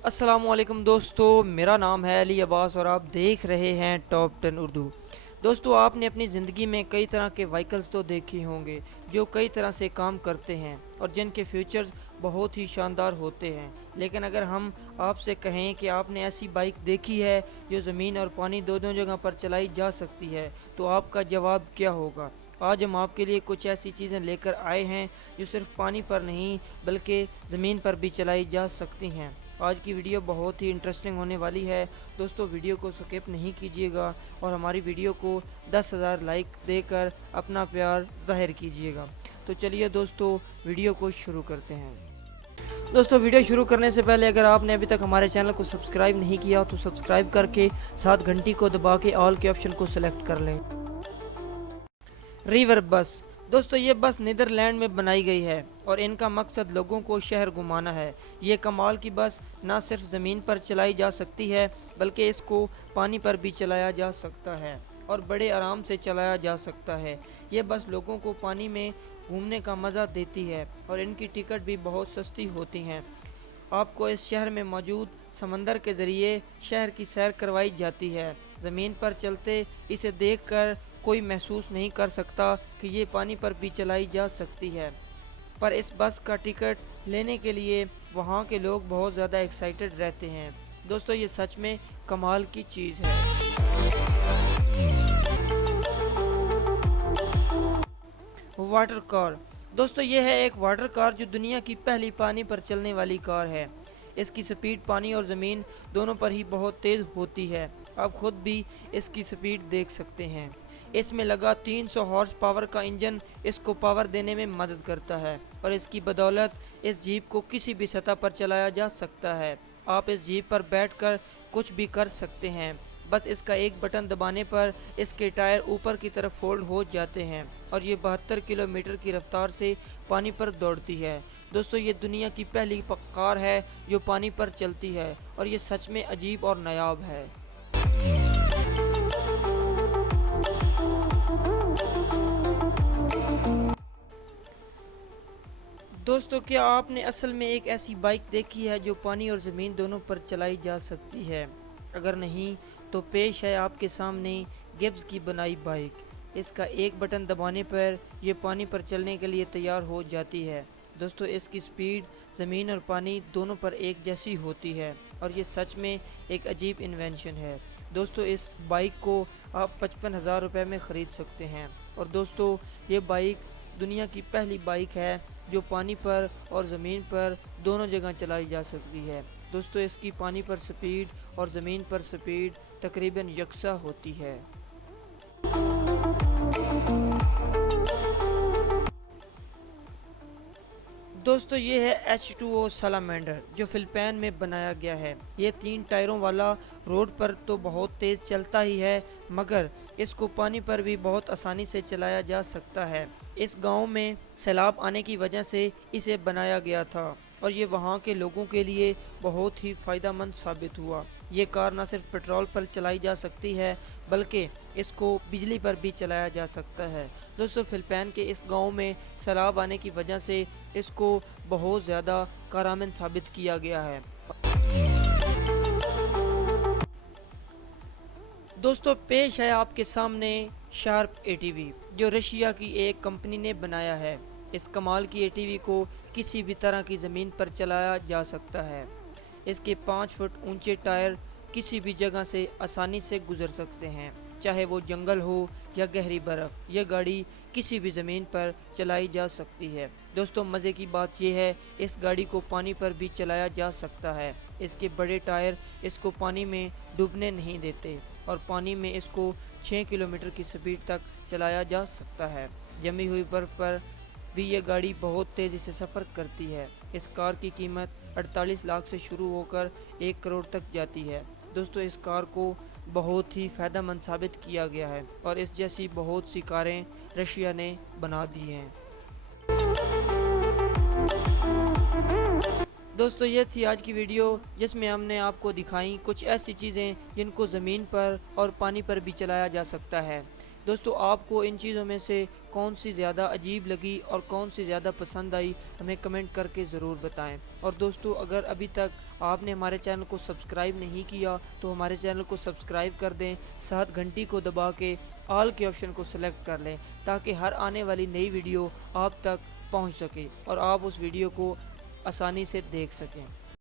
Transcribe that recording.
अस्सलामुअलैकुम दोस्तों, मेरा नाम है अली अब्बास और आप देख रहे हैं टॉप 10 उर्दू। दोस्तों, आपने अपनी ज़िंदगी में कई तरह के व्हीकल्स तो देखे होंगे जो कई तरह से काम करते हैं और जिनके फीचर्स बहुत ही शानदार होते हैं। लेकिन अगर हम आपसे कहें कि आपने ऐसी बाइक देखी है जो ज़मीन और पानी दोनों जगह पर चलाई जा सकती है, तो आपका जवाब क्या होगा? आज हम आपके लिए कुछ ऐसी चीज़ें लेकर आए हैं जो सिर्फ पानी पर नहीं बल्कि ज़मीन पर भी चलाई जा सकती हैं। आज की वीडियो बहुत ही इंटरेस्टिंग होने वाली है। दोस्तों, वीडियो को स्किप नहीं कीजिएगा और हमारी वीडियो को 10,000 लाइक देकर अपना प्यार ज़ाहिर कीजिएगा। तो चलिए दोस्तों, वीडियो को शुरू करते हैं। दोस्तों, वीडियो शुरू करने से पहले अगर आपने अभी तक हमारे चैनल को सब्सक्राइब नहीं किया तो सब्सक्राइब करके साथ घंटी को दबा के ऑल के ऑप्शन को सेलेक्ट कर लें। रिवर बस। दोस्तों, ये बस नीदरलैंड में बनाई गई है और इनका मकसद लोगों को शहर घुमाना है। ये कमाल की बस ना सिर्फ ज़मीन पर चलाई जा सकती है बल्कि इसको पानी पर भी चलाया जा सकता है और बड़े आराम से चलाया जा सकता है। ये बस लोगों को पानी में घूमने का मज़ा देती है और इनकी टिकट भी बहुत सस्ती होती हैं। आपको इस शहर में मौजूद समंदर के ज़रिए शहर की सैर करवाई जाती है। ज़मीन पर चलते इसे देखकर कोई महसूस नहीं कर सकता कि ये पानी पर भी चलाई जा सकती है, पर इस बस का टिकट लेने के लिए वहाँ के लोग बहुत ज़्यादा एक्साइटेड रहते हैं। दोस्तों, ये सच में कमाल की चीज़ है। Water car. दोस्तों, ये है एक वाटर कार जो दुनिया की पहली पानी पर चलने वाली कार है। इसकी स्पीड पानी और ज़मीन दोनों पर ही बहुत तेज़ होती है। आप खुद भी इसकी स्पीड देख सकते हैं। इसमें लगा 300 हॉर्स पावर का इंजन इसको पावर देने में मदद करता है और इसकी बदौलत इस जीप को किसी भी सतह पर चलाया जा सकता है। आप इस जीप पर बैठकर कुछ भी कर सकते हैं। बस इसका एक बटन दबाने पर इसके टायर ऊपर की तरफ फोल्ड हो जाते हैं और ये 72 किलोमीटर की रफ्तार से पानी पर दौड़ती है। दोस्तों, ये दुनिया की पहली कार है जो पानी पर चलती है और ये सच में अजीब और नायाब है। दोस्तों, क्या आपने असल में एक ऐसी बाइक देखी है जो पानी और ज़मीन दोनों पर चलाई जा सकती है? अगर नहीं तो पेश है आपके सामने गिब्स की बनाई बाइक। इसका एक बटन दबाने पर यह पानी पर चलने के लिए तैयार हो जाती है। दोस्तों, इसकी स्पीड ज़मीन और पानी दोनों पर एक जैसी होती है और ये सच में एक अजीब इन्वेंशन है। दोस्तों, इस बाइक को आप 55,000 रुपये में ख़रीद सकते हैं और दोस्तों, ये बाइक दुनिया की पहली बाइक है जो पानी पर और ज़मीन पर दोनों जगह चलाई जा सकती है। दोस्तों, इसकी पानी पर स्पीड और ज़मीन पर स्पीड तकरीबन यकसा होती है। दोस्तों, ये है H2O सलामेंडर जो फिलिपाइन में बनाया गया है। ये 3 टायरों वाला रोड पर तो बहुत तेज़ चलता ही है, मगर इसको पानी पर भी बहुत आसानी से चलाया जा सकता है। इस गांव में सैलाब आने की वजह से इसे बनाया गया था और ये वहाँ के लोगों के लिए बहुत ही फ़ायदेमंद साबित हुआ। ये कार न सिर्फ पेट्रोल पर चलाई जा सकती है बल्कि इसको बिजली पर भी चलाया जा सकता है। दोस्तों, फिलिपाइन के इस गांव में सैलाब आने की वजह से इसको बहुत ज़्यादा कारआमद साबित किया गया है। दोस्तों, पेश है आपके सामने शार्प एटीवी जो रशिया की एक कंपनी ने बनाया है। इस कमाल की एटीवी को किसी भी तरह की ज़मीन पर चलाया जा सकता है। इसके 5 फुट ऊंचे टायर किसी भी जगह से आसानी से गुजर सकते हैं, चाहे वो जंगल हो या गहरी बर्फ़। यह गाड़ी किसी भी ज़मीन पर चलाई जा सकती है। दोस्तों, मज़े की बात यह है इस गाड़ी को पानी पर भी चलाया जा सकता है। इसके बड़े टायर इसको पानी में डूबने नहीं देते और पानी में इसको 6 किलोमीटर की स्पीड तक चलाया जा सकता है। जमी हुई बर्फ़ पर भी ये गाड़ी बहुत तेज़ी से सफ़र करती है। इस कार की कीमत 48 लाख से शुरू होकर 1 करोड़ तक जाती है। दोस्तों, इस कार को बहुत ही फ़ायदेमंद साबित किया गया है और इस जैसी बहुत सी कारें रशिया ने बना दी हैं। दोस्तों, ये थी आज की वीडियो जिसमें हमने आपको दिखाई कुछ ऐसी चीज़ें जिनको ज़मीन पर और पानी पर भी चलाया जा सकता है। दोस्तों, आपको इन चीज़ों में से کون سی زیادہ عجیب لگی اور کون سی زیادہ پسند آئی ہمیں کمنٹ کر کے ضرور بتائیں۔ اور دوستو اگر ابھی تک آپ نے ہمارے چینل کو سبسکرائب نہیں کیا تو ہمارے چینل کو سبسکرائب کر دیں، ساتھ گھنٹی کو دبا کے آل کے آپشن کو سلیکٹ کر لیں تاکہ ہر آنے والی نئی ویڈیو آپ تک پہنچ سکے اور آپ اس ویڈیو کو آسانی سے دیکھ سکیں۔